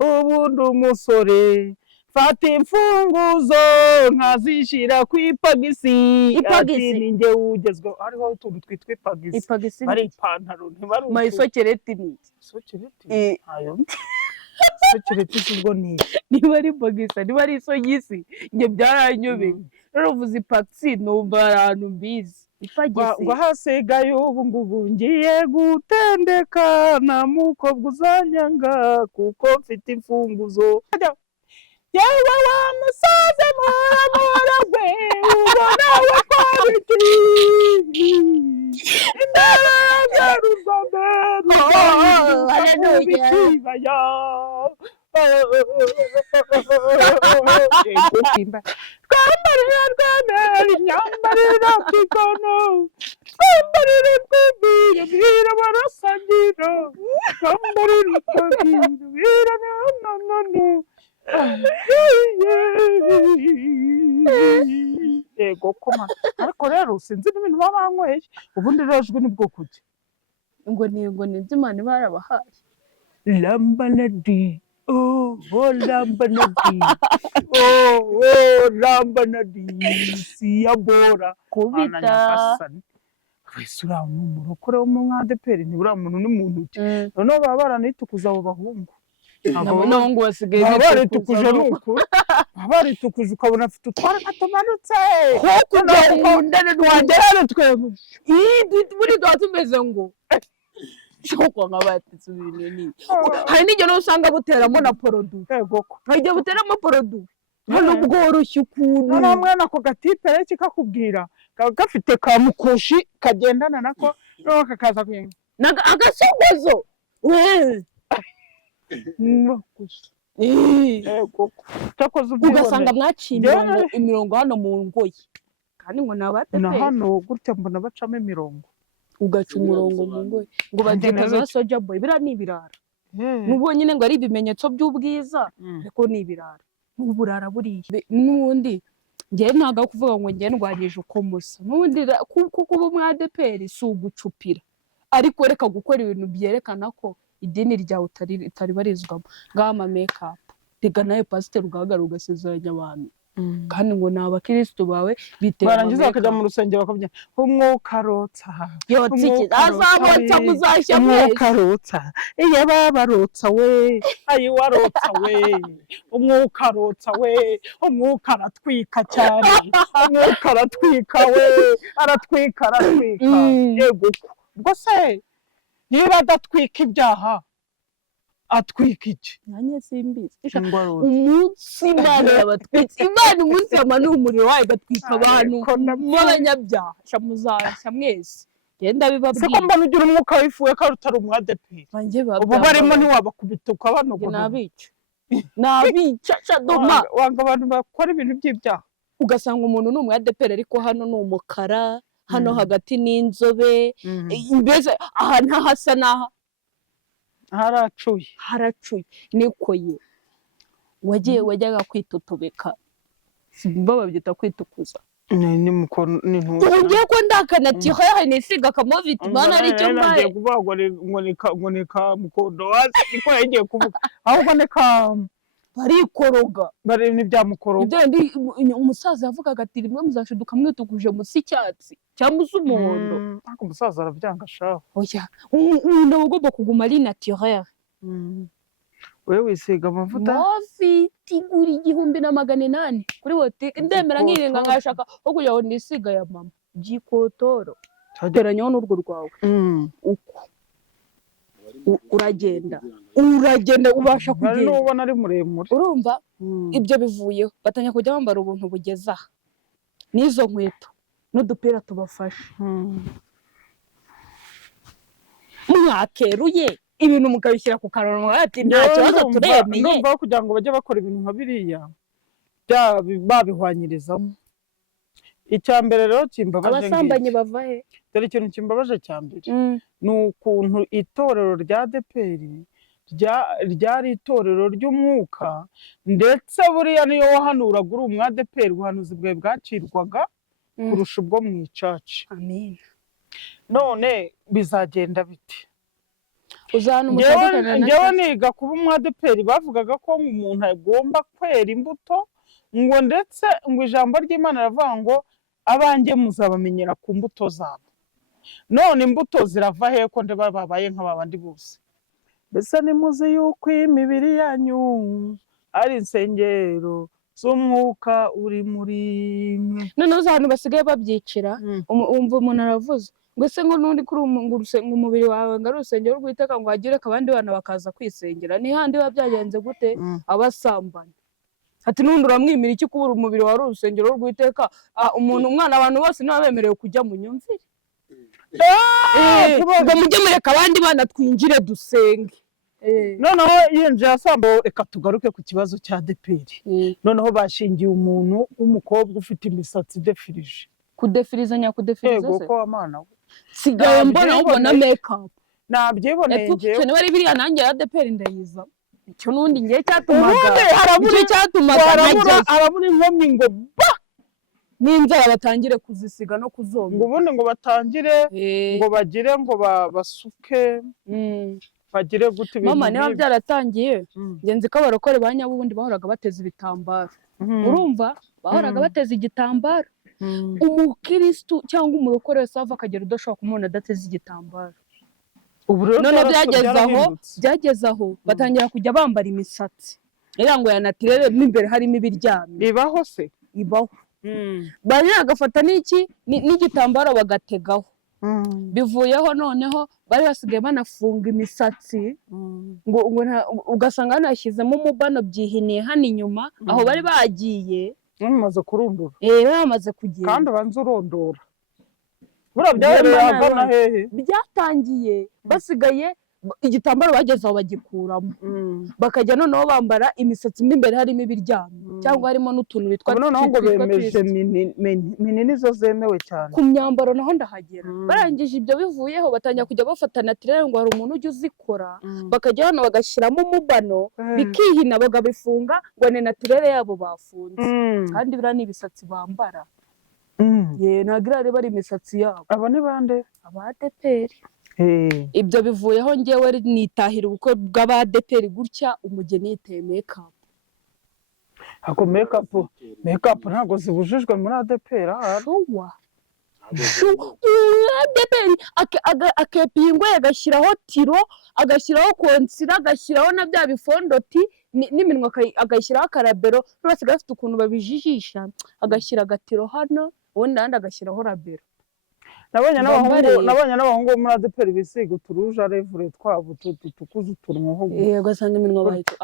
ubundi umusore fata imfunguzo nkazishira ku ipagisi ati ninjye ugezweho hariho utuntu twitwa ipagisi bari ipantaro ntibari mayisokereti ni sokereti ayo sokereti ubwo niba ari ipagisi niba ari isogisi njye byaranyobeye rero uvuze ipagisi numva ahantu mbizi ngo hasigaye ubu ngubu ngiye gutendeka nta mukobwa uzanyanga kuko mfite imfunguzo yewe wa musaza muragwe ubona we kwabiti indara yagaruzambe n'ubikibaya twambarira rwemera imyambarira kikono twambarira rwemera bwira barasangira twambarira rwemera bwira nanone yego koma ariko rero sinzi n'ibintu baba banyweye ubundi rero jwe nibwo kujya ngo ni Imana barabahaye lambanadi lambanadi lambanadi siyabora kubita wese uriya ni umurokore wo mu mwadeperi ntiburiya muntu ni muntu ki noneho baba baranitukuza abo bahungu n'abahungu basigaye baritukuje n'ukuri baritukuje ukabona afite utwara katumanutse kugira ngo ndane twagera twebwe buri tuba tumeze ngo shoko nkabatitse ibintu ni hari n'igihe usanga buteramo na porodu hari igihe buteramo porodu hano bworoshye ukuntu noneho mwana ako gatipe rero kikakubwira kaba gafite ka mukushi kagendana nako noneho kakaza kuyenda agasogozo ugasanga mwaciye imirongo hano mu ngoyi kandi ngo nabatete na hano gutya mbona bacamo imirongo ugaca umurongo mu ngoyi ngo bagenda za soja boy bira ni ibirara nubwo nyine ngo ari ibimenyetso by'ubwiza ariko ni ibirara n'uburara buriye n'ubundi njye ntaga kuvuga ngo njye ndwanyije uko musa n'ubundi kuko ubu mu ADPR si ugucupira ariko reka gukora ibintu byerekana ko idini ryawe utari barizwamo ngama makeup tega nawe pasiteri ugahagarara ugasezeranya abantu kandi ngo ni abakirisitu bawe bitewe barangiza bakajya mu rusengero bakavuga umwuka rotsa yotiki azabotsa muzashya mwese umwuka rotsa iyo babarotsa we ayi warotsa we umwuka rotsa we umwuka aratwika cyane umwuka aratwika we aratwika yego ubwo se niba adatwika ibyaha atwika iki nanjye simbizi umunsi Imana yabatwitse Imana umunsi yamanuye umuriro wayo igatwika abantu b'abanyabyaha muzashya mwese genda bibabwira se ko mbona ugira umwuka wifuye ko utari umwadeperi ubu barimo ntiwabakubita ukabanogora nabica shadoma wanga abantu bakora ibintu by'ibyaha ugasanga umuntu ni umwadeperi ariko hano ni umukara hano hagati n'inzobe mbese ahantu hasa n'aha haracuye niko ye wajyaga kwitotobeka simba babyita kwitukuza ni mukono ni ntuza ugiye ko ndakanatiho nisiga kamoviti mana ari cyo mbaye ngo ni ka mukondo wasi niko yagiye kuvuga ahubwo ni ka barikoroga bari n'ibya mukoroga umusaza yavugaga ati rimwe muzashiduka mwitukuje musi icyatsi cyangwa se umuhondo ariko umusaza arabyanga shaho oya umuntu ugomba kuguma ari naturel wewe wisiga amavuta mafiti guri 1800 kuri botike ndemera nkirenga ngashaka ho kugira ngo nisiga ya mama gikotoro teranyaho n'urwo rwawe uko uragenda ubasha kugenda n'ubona ari muremure urumva ibyo bivuyeho batanya kujya bambara ubuntu bugeza n'izo nkweto n'udupira tubafasha mwakeruye ibintu mukabishyira ku karongo ati nta kibazo turemeye ndumva kugira ngo bajye bakora ibintu nka biriya babihwanyirizamo icya mbere rero kimbabaje abasambanyi bava he dore ikintu kimbabaje cya mbere ni ukuntu itorero rya ADPR ryari itorero ry'umwuka ndetse buriya niyo wahanuraga uri umwadeperi ubuhanuzi bwawe bwacirwaga kurusha ubwo mu icaca amen none bizagenda biti uzana umutandukana na njyewe niga kuba umwadeperi bavugaga ko umuntu agomba kwera imbuto ngo ndetse ngo ijambo ry'Imana riravuga ngo abanjye muzabamenyera ku mbuto zabo. None imbuto zirava he ko ndeba babaye nk'abandi bose? Mbese nimuzi yuko imibiri yanyu ari insengero z'umwuka uri muri mwe. noneho uzi ahantu basigaye babyicira umva umuntu aravuze ngo ese ngo n'undi kuri umubiri wawe ngo ari urusengero rw'Uwiteka ngo hagire abandi bana bakaza kwisengera. Ni handi biba byagenze gute? Abasambana ati n'undi uramwimira iki kubura umubiri wawe ari urusengero rw'Uwiteka? Umwana abantu bose niba bemerewe kujya mu nyumvire ngo mujye mureka abandi bana twinjire dusenge. Noneho yinjiye asamba. Reka tugaruke ku kibazo cya ADEPR. Noneho bashingiye umuntu w'umukobwa ufite imisatsi idefirije. Kudefiriza nyakudefiriza se ko amana we sigaye mbona ubona makeup nabyiboneye njyewe. Niba ari biriya nanjye ya ADEPR ndayiza icyo n'undi ngiye cyatumaga arabura inkomyi ngo ba n'inzara batangire kuzisiga no kuzonga ngo ubundi ngo batangire ngo bagire ngo basuke bagire gute ibintu. Mama niba byaratangiye ngenzi ko abarokore ba Nyabubundi bahoraga bateza ibitambaro. Urumva bahoraga bateza igitambaro. Umukristo cyangwa umurokore wese ava akagera udashobora kumubona adateze igitambaro. None byageze aho batangira kujya bambara imisatsi ngo ya naturelle n'imbere harimo ibiryamye. Ibaho se? Ibaho. Bari agafata n'igitambaro bagategaho. Bivuyeho noneho bari basigaye banafunga imisatsi ngo ugasanga banashyizemo umubano byihiniye hano inyuma aho bari bagiye bamaze kurundura. Bamaze kugenda kandi banze urondora. Buriya hehe byatangiye basigaye igitambaro bageze aho bagikuramo bakajya noneho bambara imisatsi imbere harimo ibiryamye cyangwa harimo n'utuntu bitwa noneho ngo bemeje minini zo zemewe cyane ku myambaro. Naho ndahagera barangije ibyo bivuyeho batangira kujya bafata naturelle ngo hari umuntu ujya uzikora bakajya hano bagashyiramo umubano bikihina bagabifunga ngo ni naturelle yabo bafunze kandi biriya ni ibisatsi bambara. Ntabwo irareba ari imisatsi yabo. Abo ni bande? Aba ADEPR. Ibyo bivuyeho njyewe nitahira ubukwe bw'ADEPR gutya umugeni yiteye makeup. Ako makeup ntabwo zibujijwe muri ADEPR. ADEPR akepingwe agashyiraho tiro agashyiraho konsira agashyiraho na bya bifondoti n'iminwa agashyiraho akarabero. Bose gafite ukuntu babijijisha agashyira agatiro hano ubundi ahandi agashyiraho rabero. Nabonye n'abahungu bo muri ADEPR bisiga uturuja revure twabo tukuze uturunwaho. Ugasanga iminwa bahita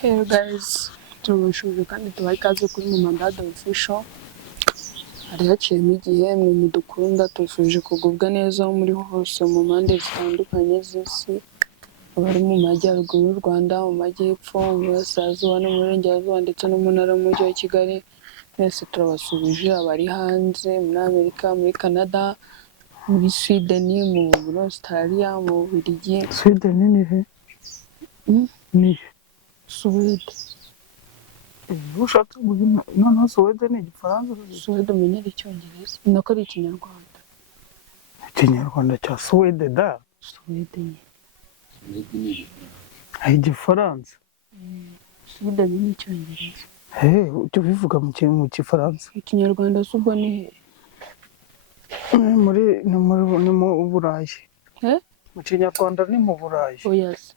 Hey guys, turabashuje kandi tubaha ikaze kuri Mama Official. Hari haciyemo igihe mwe mudukunda tubifuje kugubwa neza aho muri hose mu mpande zitandukanye z'isi. Abari mu majyaruguru y'u Rwanda, mu majyepfo, mu burasirazuba no mu burengerazuba ndetse no mu ntara y'umujyi wa Kigali. Mwese turabasubije. Abari hanze muri Amerika, muri Canada, muri Sweden, muri Australia, mu Bubiligi. Sweden ni he? Ni Suwede. Ushatse noneho Suwede ni igifaransa? Suwede umenyera icyongereza nako ari ikinyarwanda. Ikinyarwanda cya Suwede da? Suwede ni igifaransa. Suwede ni icyongereza. Ujya ubivuga mu Kifaransa? Ikinyarwanda se ubwo ni he? Ni mu Burayi. Mu Kinyarwanda ni mu Burayi. Oya se.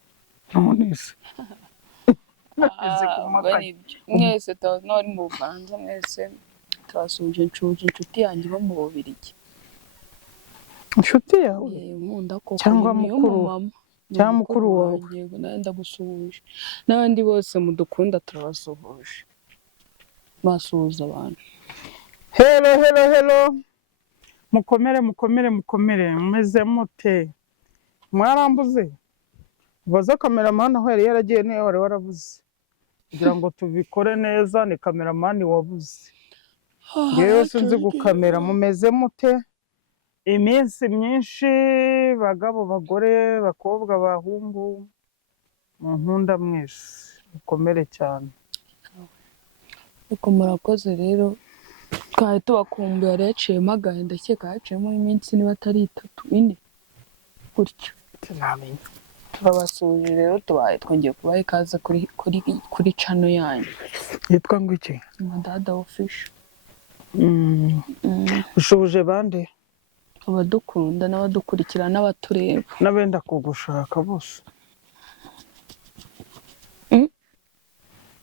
None se. Mwese n'abari mu Bufaransa mwese turabasuje inshuti yanjye bo mu Bubiligi. Inshuti yawe? Nkunda koko. Cyangwa mukuru? Cyangwa mukuru wawe? Yego ndagusuhuje. N'abandi bose mudukunda turabasuhuje. Basuhuza abantu. Hello. Mukomere. Mumeze mute? Mwarambuze? Ubaza kameramani aho yari yaragiye niyo wari warabuze. Kugira ngo tubikore neza ni kameramani wabuze. Yewe sinzi gukamera. Mumeze mute? Iminsi myinshi bagabo bagore bakobwa bahungu mu nkunda mwese mukomere cyane. Ariko murakoze rero, twari tubakumbuye, yari yaciyemo agahe, ndakeka yaciyemo iminsi niba atari 3-4 gutyo. Sinamenya. Turabasuhuje rero, tubaye twongeye kubaha ikaze kuri channel yanyu. Yitwa ngo iki? Madada Official. Ushubuje bande? Abadukunda n'abadukurikira n'abatureba. N'abenda kugushaka bose.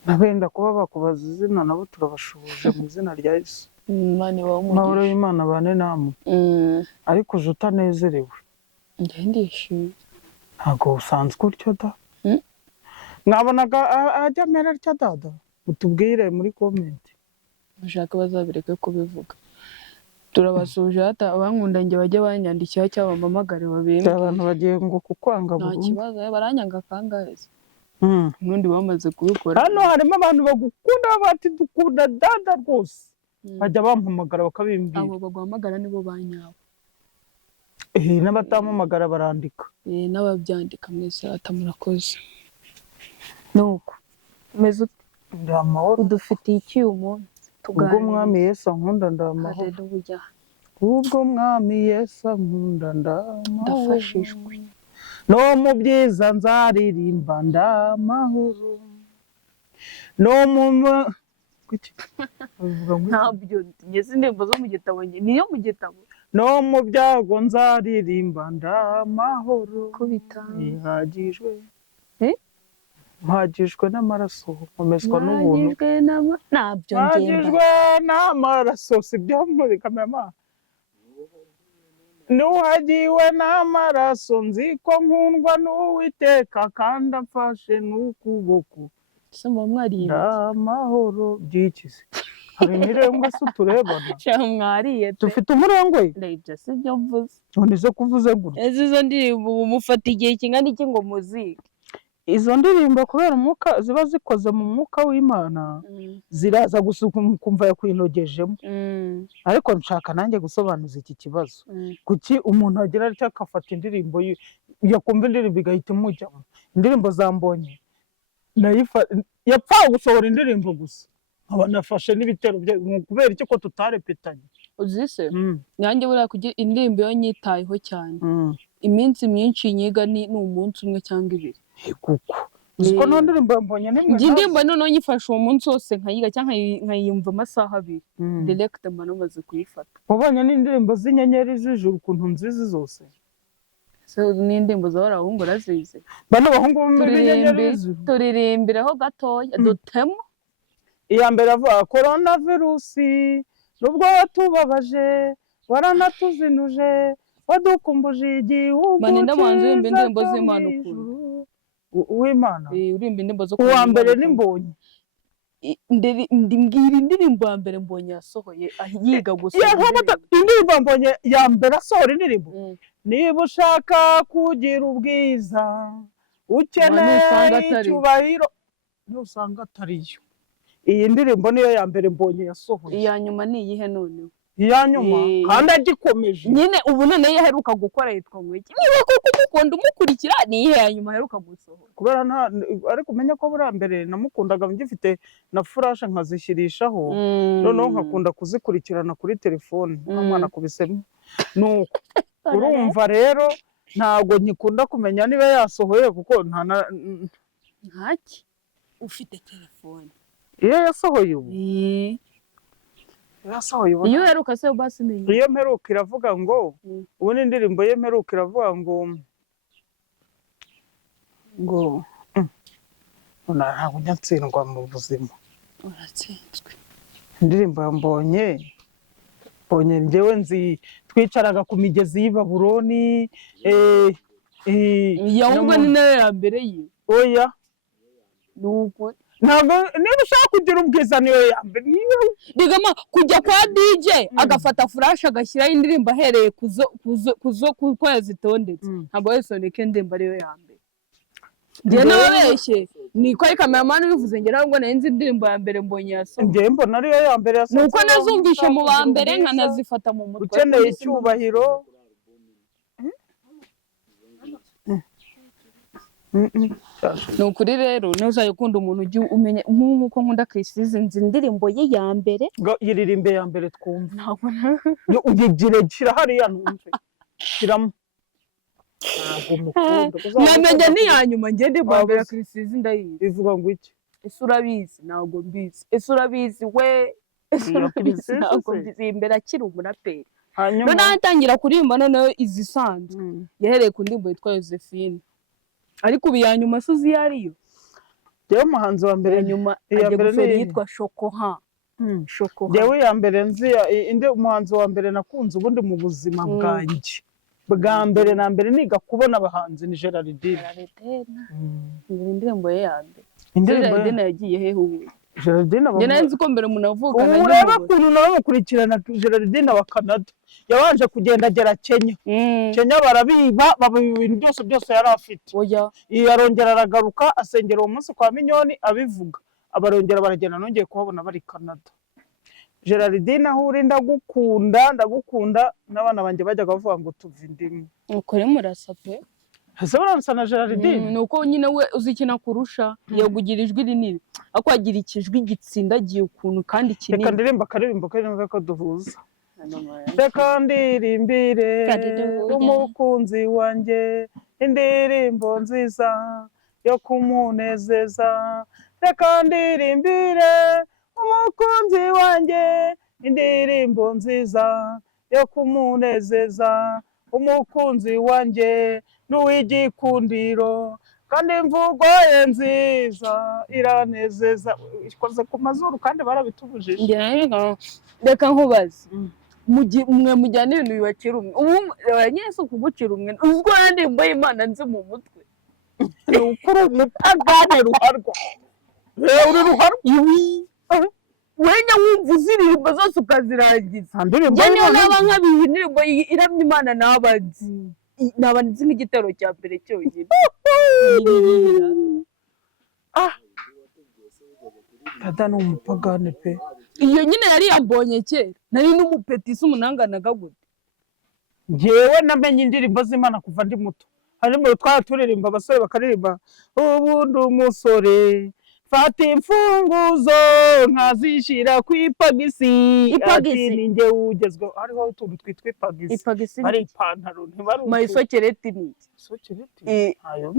N'abenda kuba bakubaza izina nabo turabashubuje mu izina rya Yesu. Imana ibahe Mahoro umugisha. y'Imana bane namwe. Ariko uje utanezerewe. Njye ndishimye. Ntabwo usanzwe utyo da. Mwabonaga ajya amera atya dada? Mutubwire muri comment. Bashaka bazabireke kubivuga. Turabasuhuje, hata abankunda njye bajye banyandikira cyangwa bampamagare babembe. Abantu bagiye ngo kukwanga Nta burundu. kibazo, baranyanga kangahe. Nundi bamaze kubikora. Hano harimo abantu bagukunda bati dukunda dada rwose. Bajya bampamagara bakabimbwira. Abo baguhamagara nibo banyabo. N'abatampamagara barandika. N'ababyandika mwese atamurakoze. Nuko meze Ndamahoro. udufitiye iki uyu munsi? Ubwo mwami Yesu ankunda ndamahoro. Haleluya. Ubwo mwami Yesu ankunda ndamahoro. Ndafashijwe. No mu byiza nzaririmba ndamahoro. No mu Ntabyo ngeze indirimbo zo mu gitabo, niyo mu gitabo. no mu byago nzaririmba ndamahoro. Kubita. Mpagijwe n'amaraso nkomezwa n'ubuntu. Ntabyo Mpagijwe n'amaraso si byo muri kamera. Nuhagiwe n'amaraso nzi ko nkundwa n'Uwiteka kandi amfashe n'ukuboko. Soma mwariye. Ndamahoro byikize. Hari imirengwe se turebana. Cyangwa mwariye. Dufite umurengwe. Ndabyo si byo mvuze. None se kuvuze gutya. Izo ndirimbo mufata igihe kingana iki ngo muzike? Izo ndirimbo kubera umwuka ziba zikoze mu mwuka w'Imana ziraza gusuka kumva yakwinogejemo. Ariko nshaka nanjye gusobanuza iki kibazo. Kuki umuntu agira atya akafata indirimbo yakumva indirimbo igahita imujyamo. Indirimbo zambonye yapfa gusohora indirimbo gusa. Aba nafashe n'ibitero kubera iki ko tutarepetanye. Uzise nyange buriya kugira indirimbo yo nyitayeho cyane. Iminsi myinshi nyiga ni umunsi umwe cyangwa 2. Kuko uziko no ndirimbo mbonye nimwe. Indirimbo none nyifashe uwo munsi wose nkayiga cyangwa nkayumva amasaha 2. Direct mba namaze kuyifata. Wabonye n'indirimbo z'inyenyeri z'ijuru ukuntu nziza zose. So n'indirimbo z'abara bahungu razize. Bano bahungu b'inyenyeri z'ijuru. Turirimbiraho gatoya dutemo. Iya mbere avuga corona virusi nubwo watubabaje waranatuzinuje wadukumbuje igihugu. Manenda mwanzu indirimbo z'Imana ukuru. Uw'Imana. Urimba indirimbo zo kuwa mbere nimbonye. Ndimbwira indirimbo ya mbere mbonye yasohoye yiga gusa. Indirimbo mbonye ya mbere asohora indirimbo. Niba ushaka kugira ubwiza ukeneye icyubahiro nusanga atariyo. Iyi ndirimbo niyo ya mbere mbonye yasohoye. Iya nyuma ni iyihe none? Iya nyuma kandi agikomeje. Nyine ubu none yaheruka gukora yitwa ngo iki? Niba koko ukunda umukurikira ni iyihe ya nyuma aheruka gusohora? Kubera ariko umenya ko buri mbere namukundaga ngifite na flash nkazishyirishaho. Noneho nkakunda kuzikurikirana kuri telefone. Umwana kubisemo. Nuko urumva rero ntago nyikunda kumenya niba yasohoye kuko ntaki ufite telefone. Iyo yasohoye ubu. Yasohoye ubu. Iyo heruka se basi ni. Iyo mperuka iravuga ngo ubu ni indirimbo ye mperuka iravuga ngo ntabwo nyatsindwa mu buzima. Uratsinzwe. Indirimbo mbonye njyewe nzi twicaraga ku migezi y'i Babuloni. Yahubwo ni nayo ya mbere ye. Oya. Nuko ntabwo niba ushaka kugira ubwiza niyo ya mbere. Digama kujya kwa DJ agafata flash agashyiraho indirimbo ahereye kuko yazitondetse. Ntabwo yesoneke indirimbo ariyo ya mbere. Njye nababeshye niko ari cameraman bivuze nge ntabwo nenze indirimbo ya mbere mbonye yasohoye. Njye mbona ariyo ya mbere yasohoye. Nuko nazumvishe mu ba mbere nkanazifata mu mutwe. Ukeneye icyubahiro. ni ukuri rero ntuzajya ukunda umuntu ujye umenya nk'uko nkunda Christine nzi indirimbo ye ya mbere yiririmbe ya mbere twumva ugigire gira hariya numve kiramo namenya n'iya nyuma ngende mbabera Christine ndayizi bivuga ngo iki ese urabizi ntabwo mbizi ese urabizi we ese urabizi ntabwo mbizi imbere akiri umuraperi hanyuma noneho atangira kuririmba noneho izisanzwe yahereye ku ndirimbo yitwa Josephine ariko ubu ya nyuma suzi iyo ariyo yewe umuhanzi wa mbere nyuma ajya gusohora yitwa Shokoha yewe ya mbere nzi indi umuhanzi wa mbere nakunze ubundi mu buzima bwanjye bwa mbere na mbere niga kubona abahanzi ni Geraldine indirimbo ye ya mbere Geraldine yagiye hehe ubu Geraldine njye nzi ko mbere umuntu avuga ureba ukuntu nawe mukurikirana Geraldine wa Canada yabanje kugenda agera Kenya Kenya barabiba ibintu byose yari afite yarongera aragaruka asengera uwo munsi kwa Minyoni abivuga abarongera baragenda nongeye kuhabona bari Canada Geraldine aho uri ndagukunda n'abana banjye bajyaga bavuga ngo tuva indimu ukore murasa pe ese baransa na Geraldine nuko nyine we uzikina kurusha yagugira ijwi rinini ako agira ikijwi gitsindagiye ukuntu kandi kinini reka ndirimba akaririmbo kari ko duhuza reka ndirimbire umukunzi wanjye indirimbo nziza yo kumunezeza reka ndirimbire umukunzi wanjye indirimbo nziza yo kumunezeza umukunzi wanjye n'uw'igikundiro kandi imvugo ye nziza iranezeza ikoze ku mazuru kandi barabitubujije reka nkubaze mwe mujyana ibintu bibacira umwe ubu nyine si ukugucira umwe uziko ndirimbo y'Imana nzi mu mutwe ukuri umupagane ruharwa uri ruharwa wenya wumva uziririmbo zose ukazirangiza njye niyo naba nkabiha indirimbo iramya Imana naba nzi nk'igitero cya mbere cyonyine dada ni umupagane pe iyo nyine yari yambonye kera nari n'umupetisi umunanganaga gute njyewe namenye indirimbo z'Imana kuva ndi muto harimo turirimba abasore bakaririmba ubundi umusore fata imfunguzo nkazishyira ku ipagisi ati njye ugezweho hariho utuntu twitwa ipagisi ari ipantaro ntibari mayisokereti ni sokereti ayo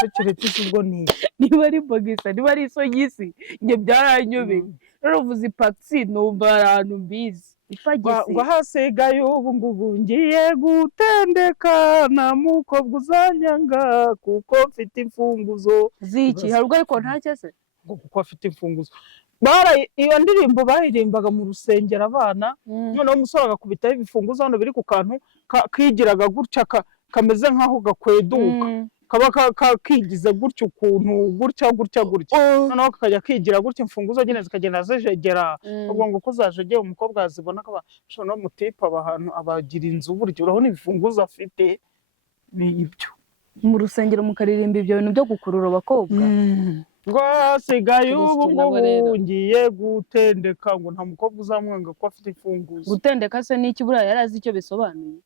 sokereti ubwo ni niba ari ipagisi niba ari isogisi njye byaranyobeye rero uvuze ipagisi numva ahantu mbizi ngo hasigaye ubu ngubu ngiye gutendeka nta mukobwa uzanyanga kuko mfite imfunguzo ziki hari ubwo ariko ntacyo se ngo kuko afite imfunguzo iyo ndirimbo baririmbaga mu rusengero abana noneho umusore agakubitaho ibifunguzo hano biri ku kantu kigiraga gutya kameze nk'aho gakweduka kaba kigize gutya ukuntu gutya noneho kakajya kigira gutya imfunguzo nyine zikagenda zijegera ubwo ngo ko zajegeye umukobwa yazibona ko bashobora no mutipa ahantu abagira inzu buryo urabona ibifunguzo afite ni ibyo mu rusengero mukaririmba ibyo bintu byo gukurura abakobwa ngo hasigaye ubu ngubu ngiye gutendeka ngo nta mukobwa uzamwanga ko afite imfunguzo gutendeka se n'iki buriya yari azi icyo bisobanuye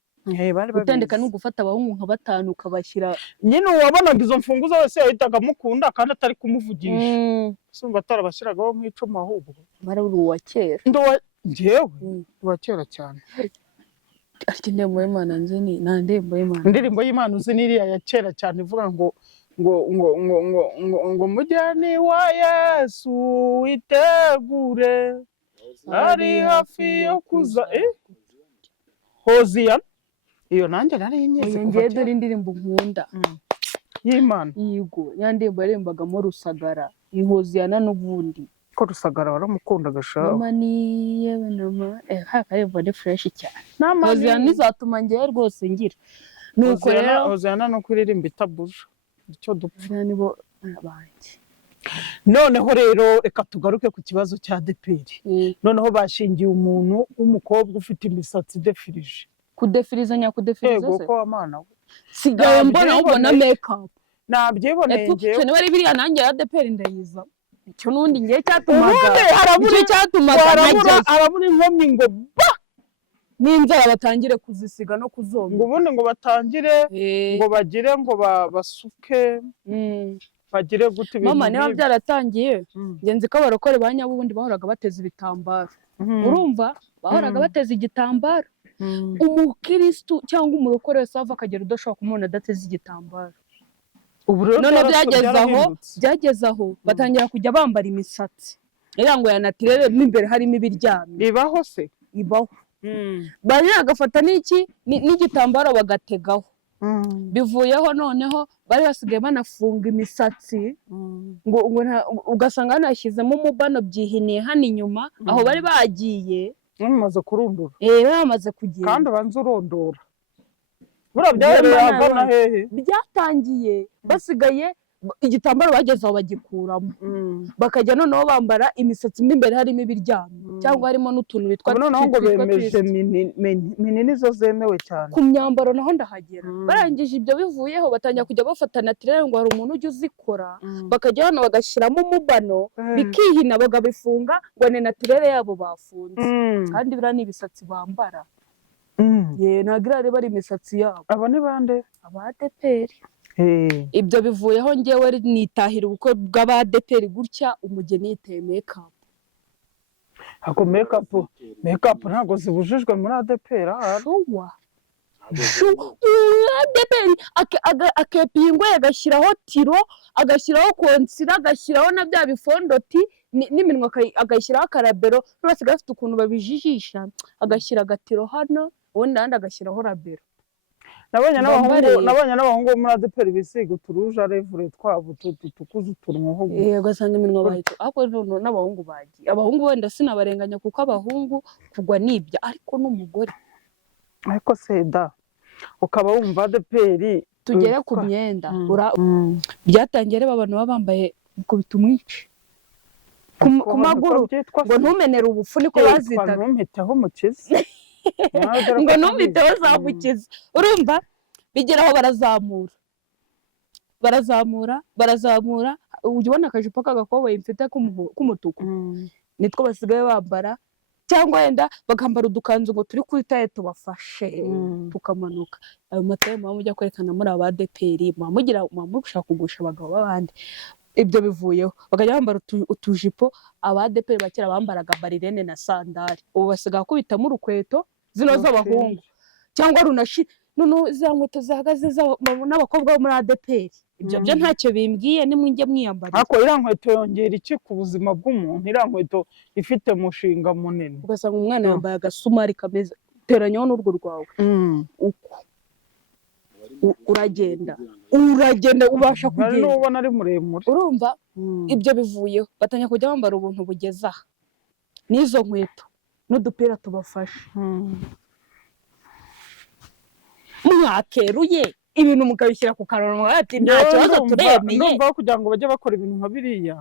gutendeka ni ugufata abahungu nka batanu ukabashyira nyine uwabonaga izo mfunguzo wese yahitaga amukunda kandi atari kumuvugisha usumva atarabashyiragaho nk'icumi ahubwo mara uri uwa kera njyewe uwa kera cyane ariko indirimbo y'Imana nzi ni nta ndirimbo y'Imana indirimbo y'Imana uzi n'iriya ya kera cyane ivuga ngo mujyane wa Yesu witegure ari hafi yo kuza Hoziyana iyo nanjye nari nyeze kuva kera dore indirimbo nkunda y'Imana yego ya ndirimbo yarembagamo Rusagara Hoziyana n'ubundi ko Rusagara waramukundaga shaho mama ni yewe nama hakarimbo ni fresh cyane Hoziyana izatuma ngiye rwose ngira nuko rero Hoziyana no kuririmba itabuja icyo dupfa nibo abanje noneho rero reka tugaruke ku kibazo cya deperi noneho bashingiye umuntu w'umukobwa ufite imisatsi idefirije kudefirizanya kudefiriza se yego ko amana we sigaye mbona ubona makeup nabyiboneye ngewe niba ari biriya nanjye ya deperi ndayiza icyo n'ubundi ngiye cyatumaga icyo cyatumaga arabura inkomyi ngo ba n'inzara batangire kuzisiga no kuzomba ngo ubundi ngo batangire ngo bagire ngo basuke bagire gute ibintu mama niba byaratangiye ngenzi ko abarokore ba Nyabubundi bahoraga bateza ibitambaro urumva bahoraga bateza igitambaro umukristo cyangwa umurokore wese ava akagera udashobora kumubona adateze igitambaro none byageze aho batangira kujya bambara imisatsi ngo ya natirere mo imbere harimo ibiryamye ibaho se ibaho bari agafata n'igitambaro bagategaho bivuyeho noneho bari basigaye banafunga imisatsi ngo ugasanga banashyizemo umubano byihiniye hano inyuma aho bari bagiye bamaze kurundura bamaze kugenda kandi ubanza urondora buriya byahereye ahagana hehe byatangiye basigaye igitambaro bageze aho bagikuramo bakajya noneho bambara imisatsi mo imbere harimo ibiryamye cyangwa harimo n'utuntu bitwa noneho ngo bemeje mini nizo zemewe cyane ku myambaro naho ndahagera barangije ibyo bivuyeho batangira kujya bafata natirere ngo hari umuntu ujya uzikora bakajya hano bagashyiramo umubano bikihina bagabifunga ngo ni natirere yabo bafunze kandi biriya ni ibisatsi bambara ntabwo irareba ari imisatsi yabo aba ni bande abadeperi ibyo bivuyeho ngewe nitahira ubukwe bw'abadeperi gutya umugeni yiteye mekapu ako mekapu ntabwo zibujijwe muri adeperi adeperi akepingwe agashyiraho tiro agashyiraho konsira agashyiraho na bya bifondoti n'iminwa agashyiraho akarabero bose gafite ukuntu babijijisha agashyira agatiro hano ubundi ahandi agashyiraho rabero nabonye n'abahungu bo muri adeperi bisiga uturuje revure twabo tukuze utunwa ugasanga iminwa bahita ariko n'abahungu bagiye abahungu wenda sinabarenganya kuko abahungu kugwa nibyo ariko n'umugore ariko seda ukaba wumva adeperi tugere ku myenda byatangiye reba abantu baba bambaye kubita umwici ku maguru ngo ntumenere ubufu niko bazitaga ntumpiteho umukiza ngo ntumpiteho zamukiza urumva bigeraho barazamura ujya ubona akajipo k'agakoboyi mfite k'umutuku nitwo basigaye bambara cyangwa wenda bakambara udukanzu ngo turi kuri taye tubafashe tukamanuka ayo mataye muba mujya kwerekana muri abadeperi muba mushaka kugusha abagabo b'abandi ibyo bivuyeho bakajya bambara utujipo abadeperi bakera bambaraga barirene na sandari ubu basigaye kubitamo urukweto zino z'abahungu cyangwa runashi noneho za nkweto zihagaze n'abakobwa bo muri adeperi ibyo byo ntacyo bimbwiye nimwinjye mwiyambara ariko iriya nkweto yongera iki ku buzima bw'umuntu iriya nkweto ifite umushinga munini ugasanga umwana yambaye agasumari kameze teranyaho n'urwo rwawe uko uragenda ubasha kugenda n'ubona ari muremure urumva ibyo bivuyeho batangira kujya bambara ubuntu bugeze aha n'izo nkweto n'udupira tubafashe mwakeruye ibintu mukabishyira ku karongo ati nta kibazo turemeye ndumva kugira ngo bajye bakora ibintu nka biriya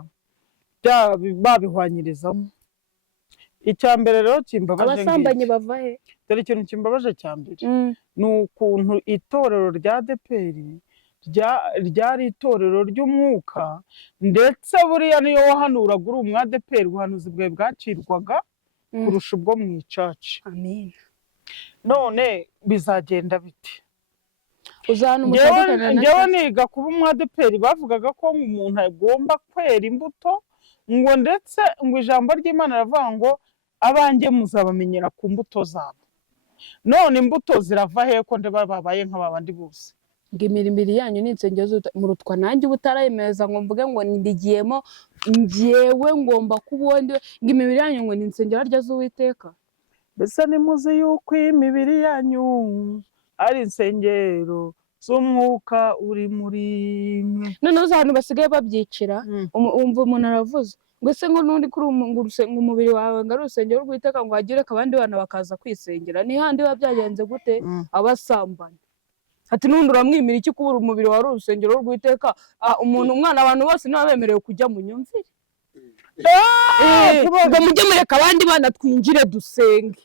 babihwanyirizamo icya mbere rero kimbabaje abasambanyi bava he dore ikintu kimbabaje cya mbere ni ukuntu itorero rya adeperi ryari itorero ry'umwuka ndetse buriya niyo wahanuraga uri umwadeperi ubuhanuzi bwawe bwacirwaga kurusha ubwo mu icaci none bizagenda biti njyewe niga kuba umwadeperi bavugaga ko umuntu agomba kwera imbuto ngo ndetse ngo ijambo ry'Imana riravuga ngo abanjye muzabamenyera ku mbuto zabo none imbuto zirava he ko babaye nk'abandi bose ngo imirimo yanyu n'insengero murutwa nanjye ubutarayemeza ngo mvuge ngo ndigiyemo njyewe ngomba kubondi ngo imibiri yanyu ngo ni insengero rya z'Uwiteka mbese nimuzi yuko imibiri yanyu ari insengero z'umwuka uri muri mwe noneho abantu basigaye babyicira umva umuntu aravuze ngo ese ngo n'undi kuri umubiri wawe ngo ari urusengero rw'Uwiteka ngo hagire abandi bana bakaza kwisengera ni handi biba byagenze gute abasambana ati n'undi uramwimira iki kubura umubiri wari urusengero rw'Uwiteka umwana abantu bose niba bemerewe kujya mu nyumvire ngo mujye mureka abandi bana twinjire dusenge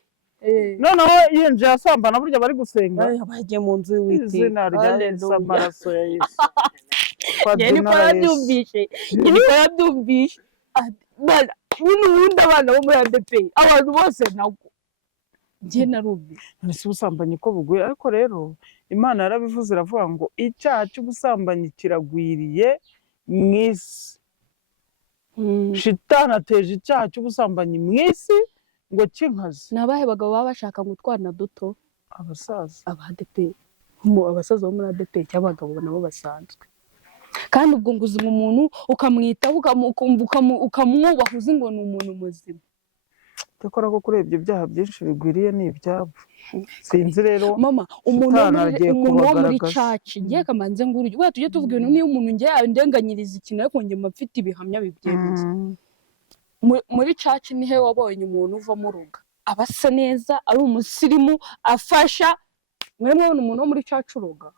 noneho yinjiye asambana burya bari gusenga bagiye mu nzu y'Uwiteka izina rya Yesu amaraso ya Yesu niko yabyumvishe n'ubundi abana bo muri adeperi abantu bose nabwo njye narubi ese ubusambanyi ko buguye, ariko rero Imana yarabivuze iravuga ngo icyaha cy'ubusambanyi kiragwiriye mu isi. Shitani ateje icyaha cy'ubusambanyi mu isi ngo cy'inkazi. ni abahe bagabo baba bashaka ngo utwana duto? Abasaza. ADEPR, abasaza bo muri ADEPR cyangwa abagabo nabo basanzwe. Kandi ubwo ngo uzima umuntu ukamwitaho ukamwubaha uzi ngo ni umuntu muzima. Cyakora ko kuri ibyo byaha byinshi bigwiriye ni ibyabo. Sinzi rero mama, umuntu wo muri caci ngiye kamanze nguruje we tujye tuvuga ibintu niyo umuntu ngiye yandenganyiriza ikintu ariko ngiye mafite ibihamya bibyemeza. Muri caci ni he wabonye umuntu uva mu ruga abasa neza ari umusirimu afasha mwe mubona umuntu wo muri caci uruga?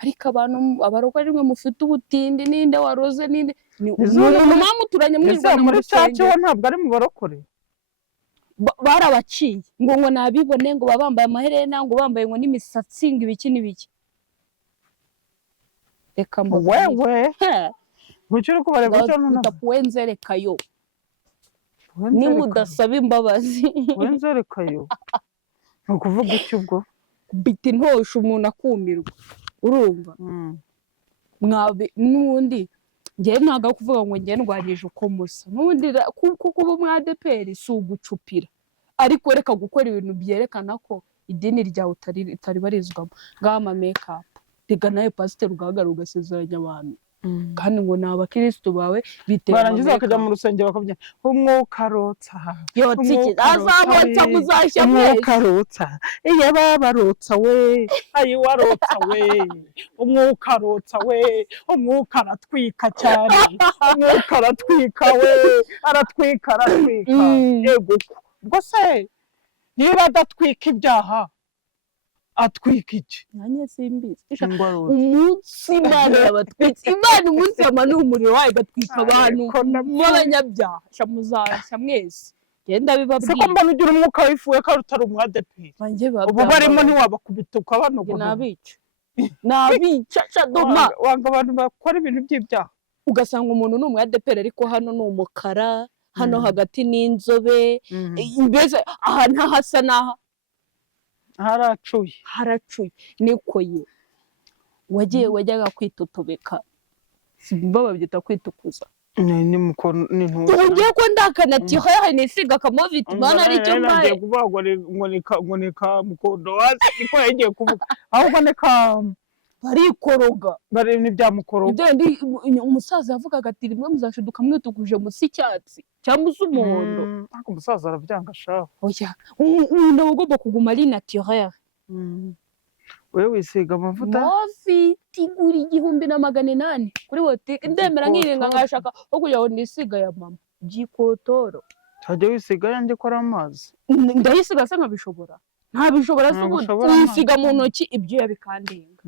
Ariko abantu abarokwa rimwe mufite ubutindi ninde waroze ninde umuntu mamuturanye mwirwana muri caci ho ntabwo ari mu barokore. Barabaciye ngo nabibone ngo babambaye amaherena ngo bambaye ngo n'imisatsi ngo ibiki n'ibiki. Reka mbo wewe gucyo ko barego cyo none ndakwenzelekayo ni mudasaba imbabazi wenzelekayo no kuvuga iki ubwo biti ntosha umuntu akumirwa urumva. Mwabe nundi ngiye ntaga kuvuga ngo ngiye ndwanyije uko musa nundi kuko kuba mu ADEPR si ugucupira ariko reka gukora ibintu byerekana ko idini ryawe utari barizwamo ngama make up rega nawe pastor ugahagarara ugasezeranya abantu kandi ngo ni abakristo bawe bitewe barangiza bakajya mu rusengero bakavuga umwuka rotsa yotiki azamotsa muzashya umwuka rotsa iyo babarotsa we ayi warotsa we umwuka rotsa we umwuka aratwika cyane umwuka aratwika we aratwika yego ubwo se niba adatwika ibyaha atwika iki? Nanye simbizi umunsi Imana yabatwitse Imana umunsi yamanu umuriro wayo gatwika abantu b'abanyabyaha shamuzashya mwese genda bibabwiye siko mbona ugira umwuka wifuye ko utari mu ADEPR ubu barimo ntiwabakubita ukabanogora nabica cadoma wanga abantu bakora ibintu by'ibyaha ugasanga umuntu ni mu ADEPR ariko hano ni umukara hano hagati n'inzobe mbese ahantu hasa naha haracuye niko ye wajyaga kwitotobeka baba byita kwitukuza ni mukono ni ugiye ko ndakanati hoya nisiga kamoviti mana ari cyo mbaye ngo ni ka mukondo wazi niko yagiye kuvuga ahubwo ne ka barikoroga bari ni bya mukoroga ndi umusaza yavugaga ati rimwe muzashiduka mwitukuje musi cyatsi cyangwa umuhondo ariko umusaza arabyanga shaho oya umuntu ugomba kuguma ari naturel wewe wisiga amavuta igura 1800 kuri botike ndemera nkirenga ngashaka ko kujya ngo nisiga ya mama gikotoro tajye wisiga yanjye ko amazi ndayisiga se nkabishobora ntabishobora wisiga mu ntoki ibyo yabikandenga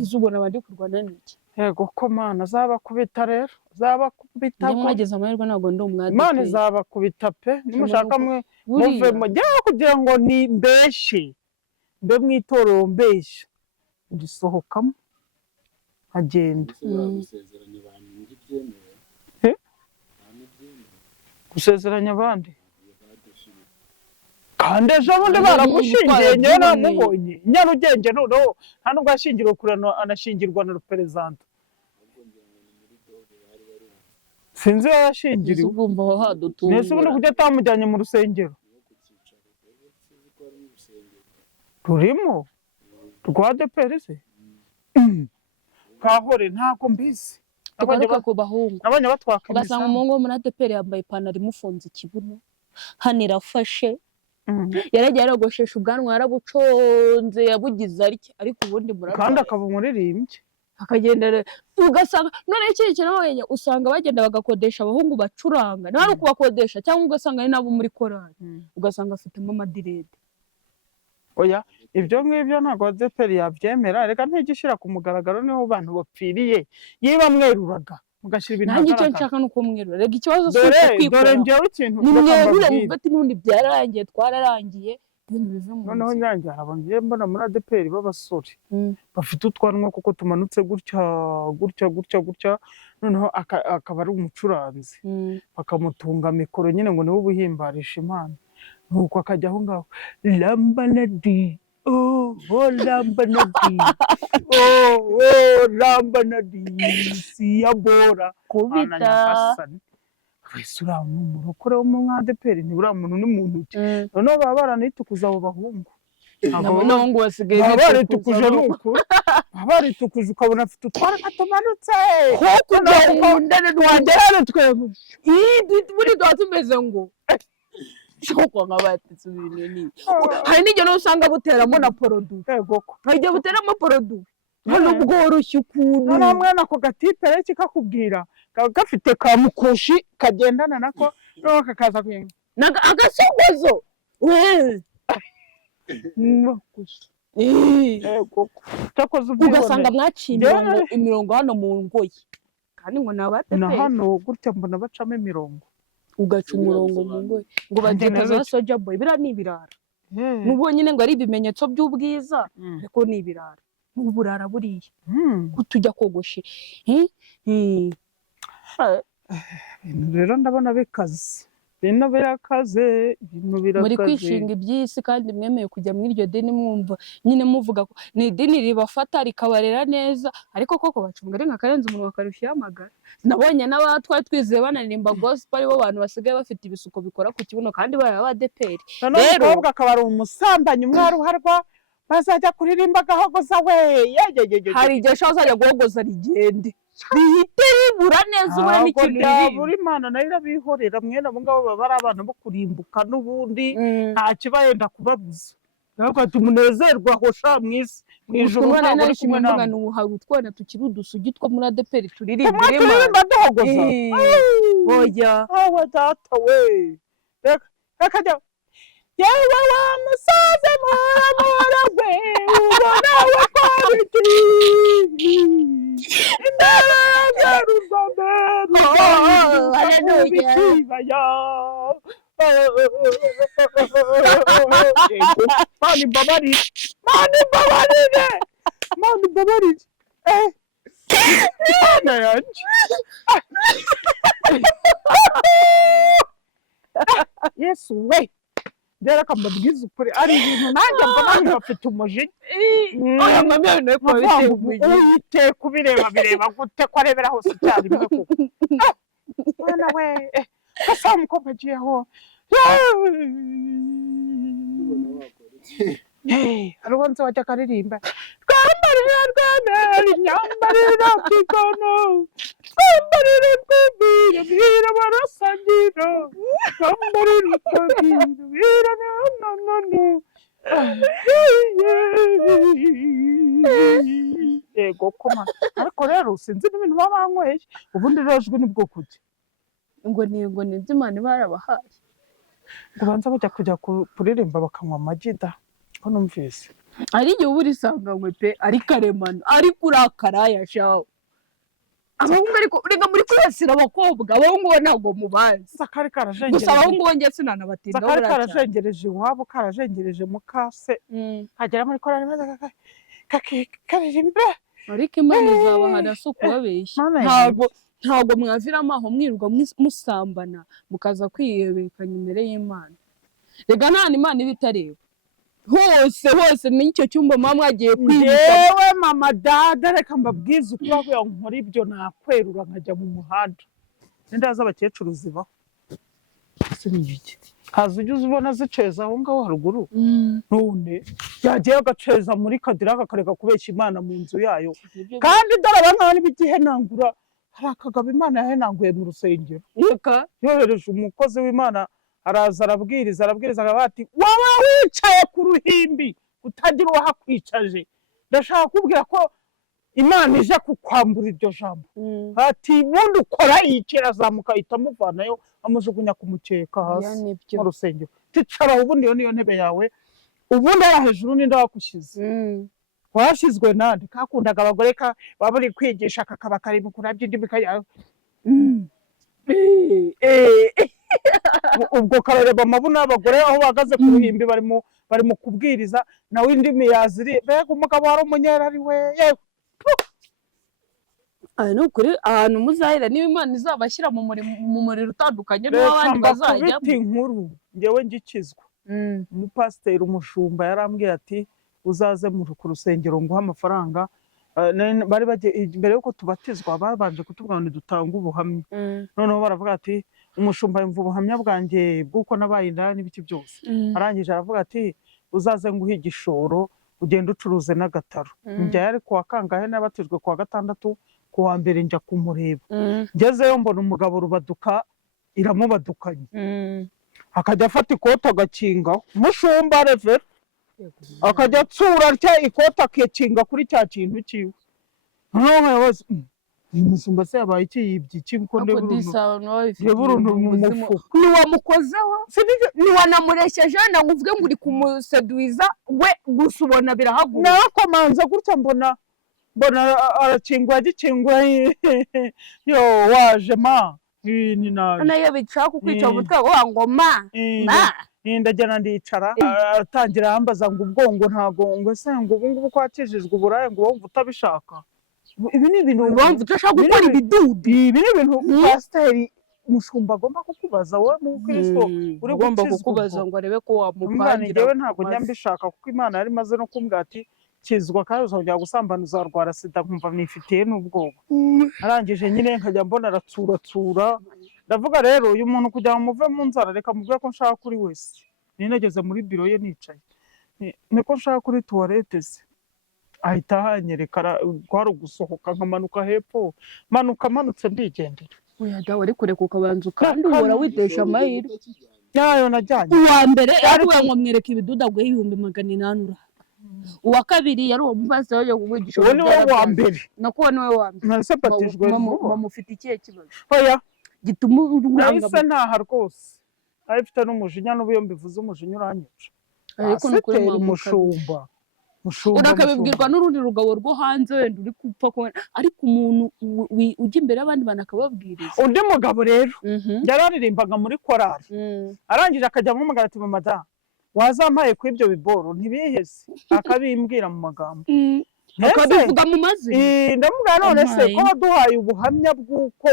izubona abandi kurwana n'iki yego ko Mana zabakubita rero zabakubita ko mwageze amahirwe ntago ndi umwadi Imana zabakubita pe nimushaka mwe muve mujya kugira ngo ni mbeshe mbe mwitorero mbeshe gisohokamo agenda gusezeranya abandi kandi ejo bundi baramushingiye nyewe namubonye Nyarugenge noneho nta nubwo yashingiriwe kurano anashingirwa na reperezanta sinzi yashingiriwe ugomba aho hadutunga nese ubundi kujya atamujyanye mu rusengero rurimo rwa ADEPR se kahore ntako mbizi tugaruka ku bahungu abanya batwaka ugasanga umuhungu wo muri ADEPR yambaye ipantaro imufunze ikibuno hano irafashe yaragiye aragoshesha ubwanwa yarabuconze yabugize ariko ubundi murabona kandi akaba umuririmbyi akagendera ugasanga none iki kintu usanga bagenda bagakodesha abahungu bacuranga nari kubakodesha cyangwa ugasanga ari nabo muri korali ugasanga afitemo amadirede oya ibyo ngibyo ntago ADEPR yabyemera reka ntigishira ku mugaragaro niho abantu bapfiriye yiba mweruraga mugashira ibintu nanjye cyo nshaka nuko mwerura rega ikibazo dore njyewe ikintu nimwerure mufite n'undi byararangiye twararangiye ibintu bive mu noneho nyange harabonye mbona muri ADEPR b'abasore bafite utwanwa kuko tumanutse gutya noneho akaba ari umucuranzi bakamutunga mikoro nyine ngo niwe ubuhimbarisha Imana nuko akajya aho ngaho lambanadi lambanadi lambanadi siyabora kubita wese uriya ni umurokore wo mu mwadeperi ntiburiya muntu ni muntu ki noneho baba baranitukuza abo bahungu n'abahungu basigaye baba baritukuje ni ukuri baba baritukuje ukabona afite utwara katumanutse twagera twebwe buri tuba tumeze ngo shoko nk'abatitse ibintu ni hari n'igihe usanga buteramo na poroduwi hari igihe buteramo poroduwi hano bworoshye ukuntu noneho mwene ako gatipe rero kikakubwira kaba gafite ka mukushi kagendana nako noneho kakaza kugenda agasogozo ugasanga mwaciye imirongo hano mu ngoyi kandi ngo ni abateperi na hano gutya mbona bacamo imirongo ugaca umurongo mu ngoyi ngo babyita za soja boy biriya ni ibirara nubwo nyine ngo ari ibimenyetso by'ubwiza ariko ni ibirara uburara buriya tujya kogoshe ibintu rero ndabona bikaze bino birakaze ibintu birakaze muri kwishinga iby'isi kandi mwemeye kujya muri iryo dini mwumva nyine muvuga ko ni idini ribafata rikabarera neza ariko koko bacunga ari nka karenze umuntu bakarushaho amagara nabonye n'abatwari twizeye banaririmba gospel aribo bantu basigaye bafite ibisuko bikora ku kibuno kandi bari abadeperi rero umukobwa akaba ari umusambanyi umwaruharwa bazajya kuririmba gahogoza we hari igihe ashobora kuzajya guhogoza rigende bihite bibura neza ubona n'ikintu riririmba buri Imana nayo irabihorera mwene abo ngabo baba ari abana bo kurimbuka n'ubundi nta kibayenda kubabuza ntabwo tumunezerwa aho sha mwisi mwijuru ntabwo ari kumwe namwe n'ubu hari utwana tukiri udusugi two muri adeperi turirimbiremo duhogoza oya awe data we reka yewe wa musaza muragwe ubona we kwabiti imbere y'Urwanda haleluya Mani mbabarire Mana yanjye Yesu we Dera kambabwiza ukuri ari ibintu nanjye mbona bafite umujinya oya mama nawe ko bite kubireba bireba gute ko arebera hose cyari bimwe kuko bana we kasa umukobwa agiye aho arubanza wajya karirimba twambarira rwamera inyambarira kikono twambarira rwumvira bwira barasangira twambarira rwumvira bwira yego koma ariko rero sinzi n'ibintu baba banyweye ubundi rero jwe ni bwo kujya ngo ni iby'Imana barabahaye ngo banza bajya kujya kuririmba bakanywa amagida ko numvise ari igihe uba urisanganywe pe ari karemano ariko urakara yashawe abahungu ariko urega muri kwibasira abakobwa abahungu bo ntabwo mubazi kari karajengereje gusa abahungu bo njye sinanabatindaho kari karajengereje iwabo karajengereje mukase kagera muri korari maze kakaririmba ariko Imana izabahana si ukubabeshya ntabwo mwaviramo aho mwirirwa musambana mukaza kwiyebekanya imbere y'Imana rega nta n'Imana iba itareba hose n'icyo cyumba mama mwagiye kwibuka yewe mama dada reka mbabwize uko bavuye nkora ibyo nakwerura nkajya mu muhanda n'indaza abakecuru zibaho sinigiki kaza ujye ubona ziceza aho ngaho haruguru none yagiye agaceza muri kadira akareka kubeshya Imana mu nzu yayo kandi dore abana n'ibigihenangura hari akagabo Imana yahenanguye mu rusengero yohereje umukozi w'Imana araza arabwiriza akavuga ati wowe wicaye ku ruhimbi utagira uwahakwicaje ndashaka kubwira ko Imana ije kukwambura iryo jambo ati ubundi ukora iki azamuka ahita amuvanayo amujugunya ku mukeka hasi mu rusengero ticara ubundi iyo niyo ntebe yawe ubundi ari hejuru ninde wakushyize washyizwe nande kakundaga abagore baba bari kwigisha kakaba kari mu kurabya indimi kayawe ubwo karareba amabuno y'abagore aho bahagaze ku ruhimbi bari mu kubwiriza nawe indimi yaziri mbega umugabo wari umunyera ari we yewe ni ukuri ahantu muzahera niba Imana izabashyira mu muriro utandukanye n'uw'abandi bazajyamo. Reka inkuru njyewe ngikizwa umupasiteri umushumba yarambwiye ati uzaze ku rusengero nguhe amafaranga. Bari bagiye mbere yuko tubatizwa babanje kutubwira ngo dutange ubuhamya. Noneho baravuga ati umushumba yumva ubuhamya bwanjye bw'uko nabaye indaya n'ibiki byose. Arangije aravuga ati uzaze nguhe igishoro ugenda ucuruze n'agataro. Njya yari kuwa kangahe nabatijwe kuwa gatandatu, kuwa mbere njya kumureba. Ngezeyo mbona umugabo Rubaduka iramubadukanye. Akajya afata ikoti agakingaho umushumba revera akajya atsura atya ikoti akikinga kuri cya kintu cyiwe. Uyu mushumba se yabaye iki yibye iki ko ndeba uruntu mu mufuka ntiwamukozeho ntiwanamuresheje ngo uvuge ngo uri kumuseduiza we gusa ubona birahaguruka. Narakomanze gutya mbona arakingwa agikingwa yo waje ma ni naje nayo bishaka kukwica umutwe wa ngoma ndagenda ndicara atangira yambaza ngo ubwongo ntago ngo se ngo ubu ngubu kwakijijwe uburaye ngo wumva utabishaka. Ibi ni ibintu wumva udashaka gukora ibidudi. Ibi ni ibintu pasiteri umushumba agomba kukubaza wowe mu Kristo uri ugomba kukubaza ngo arebe ko wamupangira. Njyewe ntabwo njya mbishaka kuko Imana yari maze no kumbwira ati kizwa kandi uzongera gusambana uzarwara sida. Nkumva nifitiye n'ubwoba. Arangije nyine nkajya mbona aratsuratsura. Ndavuga rero uyu muntu kugira ngo muve mu nzara reka muvuge ko nshaka kuri wese. Ninageze muri biro ye nicaye niko nshaka kuri tuwarete ze ahita ahanyereka kwari ugusohoka nkamanuka hepfo manutse ndigendera. Oya dawe ari kureka ukabanza kandi uhora witesha amahirwe. Yayo najyanye uwa mbere yakuwe ngo mwereke ibiduda guhe 800. Uwa kabiri yari uwo mupasiteri yo kuvugisha. Uwo ni wowe wa mbere. Nakuba ni wowe wa mbere. Nasebatijwe mufite ikihe kibazo? Oya gituma uranga ntaha rwose. Arifite n'umujinya n'ubuyo mbivuze umujinya uranyica. Ariko nukuri umushumba urakabibwirwa n'urundi rugabo rwo hanze wenda uri kupfa ko ariko umuntu ujya imbere y'abandi bantu akababwiriza. Undi mugabo rero yararirimbaga muri korali. Arangije akajya amumagara ati mama wazampaye ku ibyo biboro ntibiheze akabimbwira mu magambo akabivuga mu mazina. Ndamubwira none se ko waduhaye ubuhamya bw'uko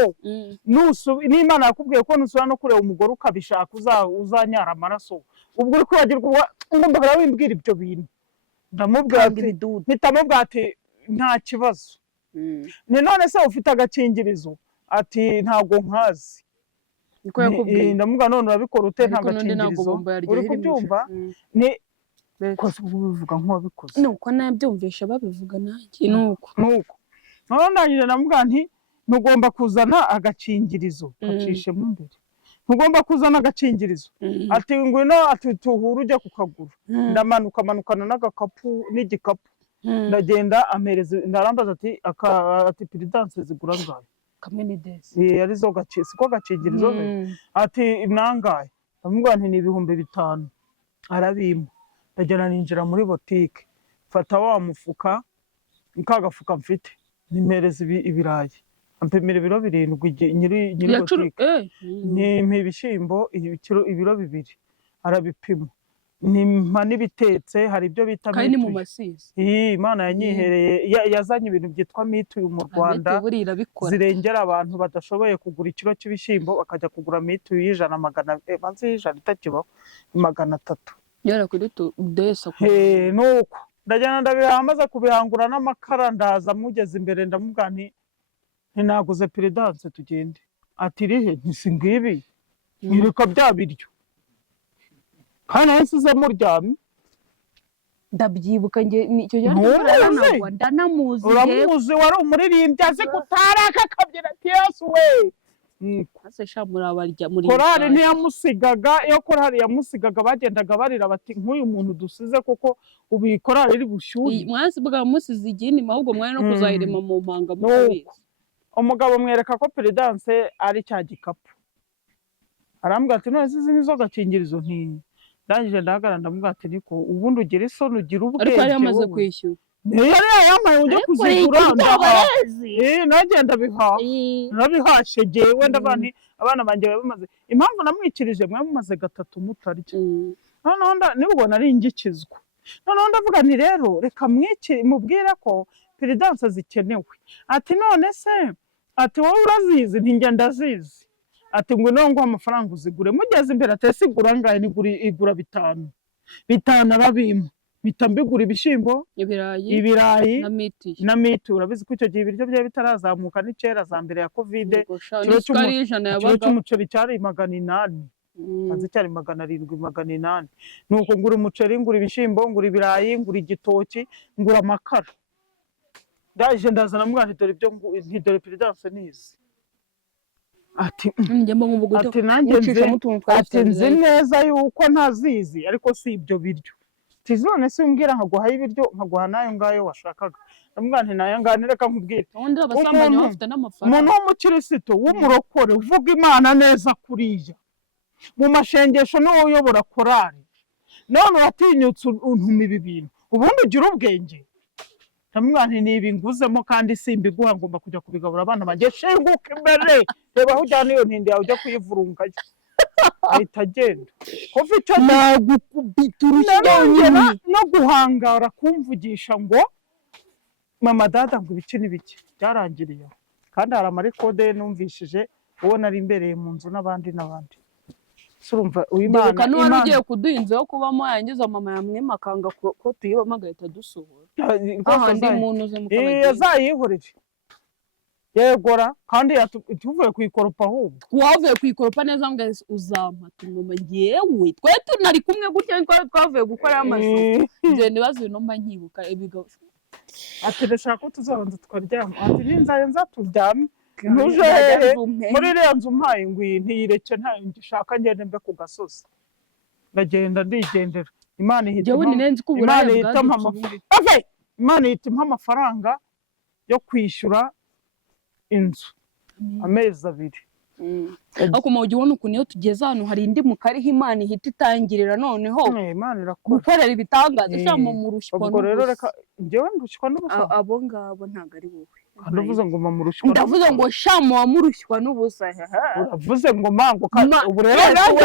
n'Imana yakubwiye ko nusura no kureba umugore ukabishaka uzanyara amaraso ubwo uri kwibagirwa ngomba wimbwira ibyo bintu. Ndamubwira ati nta kibazo. Ni none se ufite agakingirizo ati ntago nkazi. Niko yakubwiye. Ndamubwira none urabikora ute nta gakingirizo uri kubyumva ni kose ubivuga nk'uwabikoze. Nuko nabyumvisha babivuga nanjye nuko ndangije ndamubwira nti ntugomba kuzana agakingirizo kacishemo imbere. Ntugomba kuzana agakingirizo. Ati ngwino ati tuhura ujya kukagura. Manukana n'agakapu n'igikapu. Ndagenda amereza ndarambaza ati Prudence zigura ngaye. Kamwe ni desi. Yari zo siko gakingirizo ati nangaye. Ndamubwira nti ni 500. Arabima. Ndagenda ninjira muri botike. Fata wa mufuka nkagafuka mfite. Nimereza ibirayi. Ampemera ibiro 7 nyiri botike. Ni ibishyimbo ibiro 2. Arabipima. Nimpa n'ibitetse hari ibyo bita kandi mu masizi. Imana yanyihereye yazanye ibintu byitwa mituyu mu Rwanda zirengera abantu badashoboye kugura ikiro cy'ibishyimbo bakajya kugura mituyu y'100 banze y'ijana itakibaho 300. Yara kuri desa nuko ndajyana ndabihamaze kubihangura n'amakara ndaza mugeze imbere ndamubwira nti naguze Prudence tugende. Ati rihe ntisingibi nyirika bya biryo kana yasize muryamye. Ndabyibuka nge nicyo ndanamuzi. Uramuzi wari umuririmbyi azi gutaraka akabyina ati Yesu we. Ase shamura barya muri korari ntiyamusigaga iyo korari yamusigaga bagendaga barira bati nk'uyu muntu dusize kuko ubu korari iri bushyuhe. Mwasi bwa musize igini mahubwo mwana no kuzahirema mu mpanga mubizi. Umugabo mwereka ko Prudence ari cya gikapu. Arambwira ati none izi nizo gakingirizo nti. Ndangije ndahagara ndamubwira ati niko ubundi ugira isoni ugira ubwenge. Ariko yari yamaze kwishyura. Yari yamaye ujye kuzigura nagenda nabihashe jewe ndabani abana banjye bamaze impamvu namwikirije mwe mumaze 3 mutarya. Noneho nibwo nari ingikizwa. Noneho ndavuga nti rero reka mubwire ko perezidanse zikenewe. Ati none se ati wowe urazizi? Nti ndazizi. Ati ngo none ngo amafaranga uzigure. Mugeze imbere ati sigura ngahe? Igura 5 arabimpa. Mpita mbigura ibishyimbo, ibirayi na miti. Urabizi ko icyo gihe ibiryo byari bitarazamuka n'icera za mbere ya Covid. Kilo cy'umuceri cyari 800. Maze cyari 700, 800. Nuko ngura umuceri, ngura ibishyimbo, ngura ibirayi, ngura igitoki, ngura amakara. Ndaje ndazana mwana dore perezidanse nizi. Ati nzi neza yuko ntazizi ariko si ibyo biryo. None se umbwira nkaguhaye ibiryo nkaguha nayo ngayo washakaga. Ndamubwira nti nayo ngane reka nkubwire. Umuntu w'umukirisitu w'umurokore uvuga Imana neza kuriya mu mashengesho niwe uyobora korali, none uratinyutse untuma ibi bintu, ubundi ugira ubwenge? Ndamubwira nti ni ibi nguzemo kandi simbiguha, ngomba kujya kubigabura abana banjye. Shinguka imbere, reba aho ujyana iyo ntindi yawe ujya kuyivurungayo. Ahita agenda. Kuva icyo nagukubita urusyo no guhangara kumvugisha ngo mama dada ngo ibiki n'ibiki byarangiriye. Kandi hari amarekode numvishije uwo nari imbereye mu nzu n'abandi. Surumva uyimana n'uwari ugiye kuduha inzu yo kubamo yangiza mama yamwimakanga ko tuyibamo agahita dusohora. Ahandi muntu uze mukabagira. Yazayihorere. Yegora kandi tuvuye kuyikoropa ahubwo. Wavuye kuyikoropa neza mbwa uzampa tungoma ngewe. Twe tunari kumwe gutya twavuye gukora amasuku. Nje nibazo inomba nkibuka ebigo. Ati ndashaka ko tuzabanza tukaryama. Ati ninzaye nzaturyame. Ntuje muri iriya nzu mpaye ngwi ntiyireke ntayo ngishaka ngende mbe ku gasozi. Ndagenda ndigendera. Imana ihitamo amafaranga yo kwishyura inzu amezi 2. Ariko mu gihe ubona ukuntu iyo tugeze hano hari indi mukariho Imana ihita itangirira noneho gukorera ibitangaza cyangwa mu rushywa. Ubwo rero reka njyewe ndushywa n'ubusa. Abo ngabo ntago ari wowe. Ndavuze ngo mama murushywa. Ndavuze ngo shamo wa murushywa n'ubusa. Uravuze ngo mango ubu rero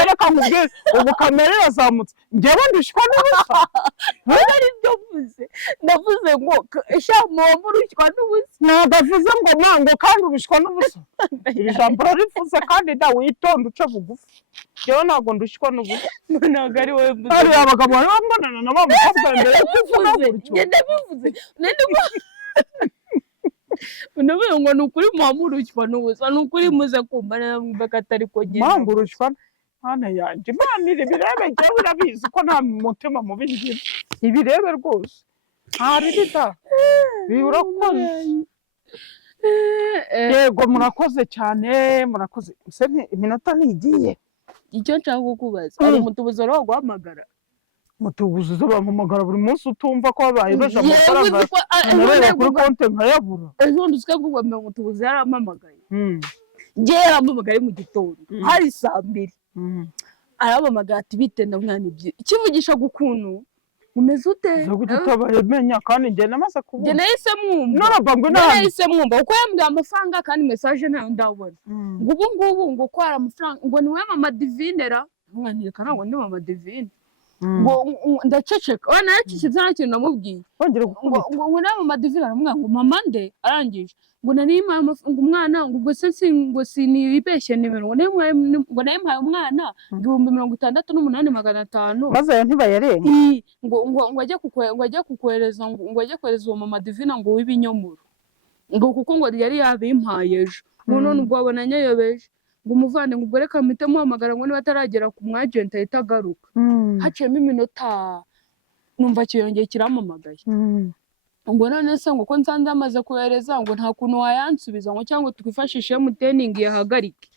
reka nkubwire ubu kamera yazamutse. Njyewe ndushywa n'ubusa. Ari byo mvuze. Ndavuze ngo shamo wa murushywa n'ubusa. Nagavuze ngo mango kandi urushywa n'ubusa. Ijambo rifuze kandi da witonda uca bugufi. Njyewe ntago ndushywa n'ubusa. Ntago ari wowe mvuze. Ari abagabo bambonana na bamwe bavuga mbere kuvuga gutyo. Ngende bivuze. Unavuye ngo nukuri mwamurushywa n'ubusa, nukuri muze kumva namba katari ko genda. Mwamurushywa hana yanje. Imana birebe njyewe urabizi ko nta mutima mubi ngira. Ibirebe rwose. Hari bita. Birakoze. Yego murakoze cyane, murakoze. Ese iminota nigiye. Icyo nshaka kukubaza, ari mutubuzo ro guhamagara. Mutubuzo zo bampamagara buri munsi utumva ko babaye baje amafaranga. None kuri konte nkayabura. Ejo ndusika bwo mutubuzo yarampamagaye. Nge yarampamagaye mu gitondo. Hari 2:00. Arabamagara ati bite ndamwana ibye. Ikivugisha gukuntu umeze ute? Zo gutabaye menya kandi nge namaze kubona. Nge nahise mwumva. Narabango nahise mwumva uko yambwiye amafaranga kandi message ntayo ndabona. Ngo ubu ngubu ngo kwara amafaranga ngo niwe mama Divinera. Mwanire kana ngo ndi mama Divine. Ngo ndaceceka. Wana yakishyize nta kintu namubwiye. Ngo nawe mama Divine aramubwira ngo mama nde arangije. Ngo nanima ngo umwana ngo se ngo sinibeshye nimero ngo nayimpaye umwana 68,500. Maze ntibayarenga. Ngo ajya kukwereza ngo ajya kwereza uwo mama Divine ngo w'ibinyomuro. Ngo kuko ngo yari yabimpaye ejo. Ngo none ubwo abona nyayobeje. Ngo umuvane ngo ubwo reka mpite muhamagara ngo niba ataragera ku mwagent ahita agaruka. Haciyemo iminota numva kiyongeye kiramamagaye. Ngo none se ngo ko nsanze amaze kohereza ngo nta kuntu wayansubiza ngo cyangwa twifashishe MTN yahagarike.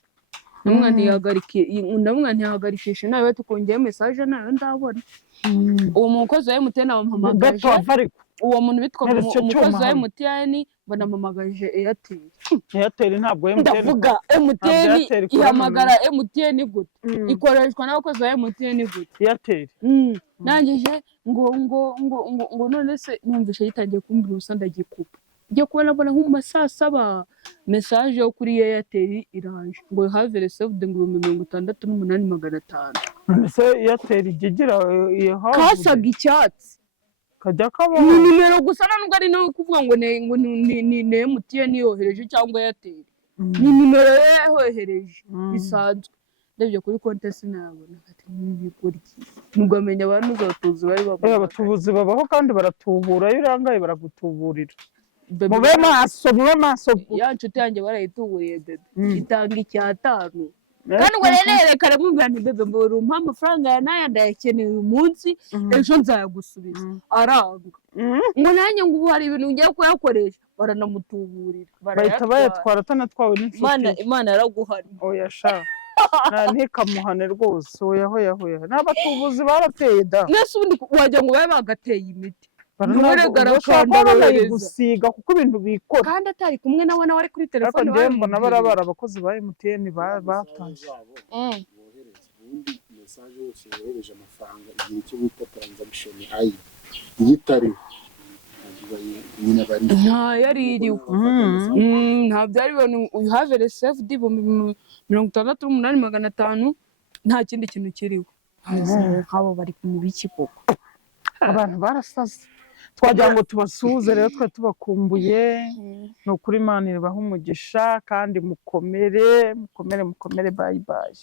Umwana yahagarike ndamwana yahagarikishe nawe tukongeye message nayo ndabona. Uwo mukozi wa MTN abampamagaje. Uwo muntu bitwa umukozi wa MTN banamamagaje Airtel. Airtel ntabwo MTN. Ndavuga MTN ihamagara MTN gute. Ikoreshwa n'abakozi ba MTN gute. Airtel. Nangije ngo none se numvishe yitangiye kumbwira ubusa ndagikupa. Ngiye kubona nko saa 7 message yo kuri Airtel iraje ngo have received ngo 68,500. None se Airtel igigira iyo hawe. Kasaga icyatsi. kajya ni kabaho nimero gusa nubwo ari no kuvuga ngo ni MTN yohereje cyangwa Airtel ni nimero ye yohereje bisanzwe ndebye kuri konti sinabona ati n'ibigoryi mugamenya abantu uzatuzi bari baba abatubuzi babaho kandi baratubura iyo urangaye baragutuburira mube maso ya nshuti yanjye barayituburiye bebe itanga 5 kandi ngo rerekane mubwira nti bebe mbora umpa amafaranga ya naya ndayakeneye uyu munsi ejo nzayagusubiza aranga ngo nanjye ngo ubu hari ibintu ngiye kuyakoresha baranamutuburira bahita bayatwara atanatwawe n'inshuti Imana yaraguhana oya sha ntikamuhane rwose oya n'abatubuzi barateye da mwese ubundi wagira ngo babe bagateye imiti barayigusiga kuko ibintu bikora kandi atari kumwe nawe ari kuri telefone ariko mbona barabara abakozi ba MTN batashye ubundi message yose yohereje amafaranga igihe cyo bita transaction ID yitariho nta yari iriho nta byari bintu you have received 68,500 nta kindi kintu kiriho habo bari mu biki koko abantu barasaze twagira ngo tubasuhuze rero twe tubakumbuye ni ukuri Imana ibaha umugisha kandi mukomere bye bye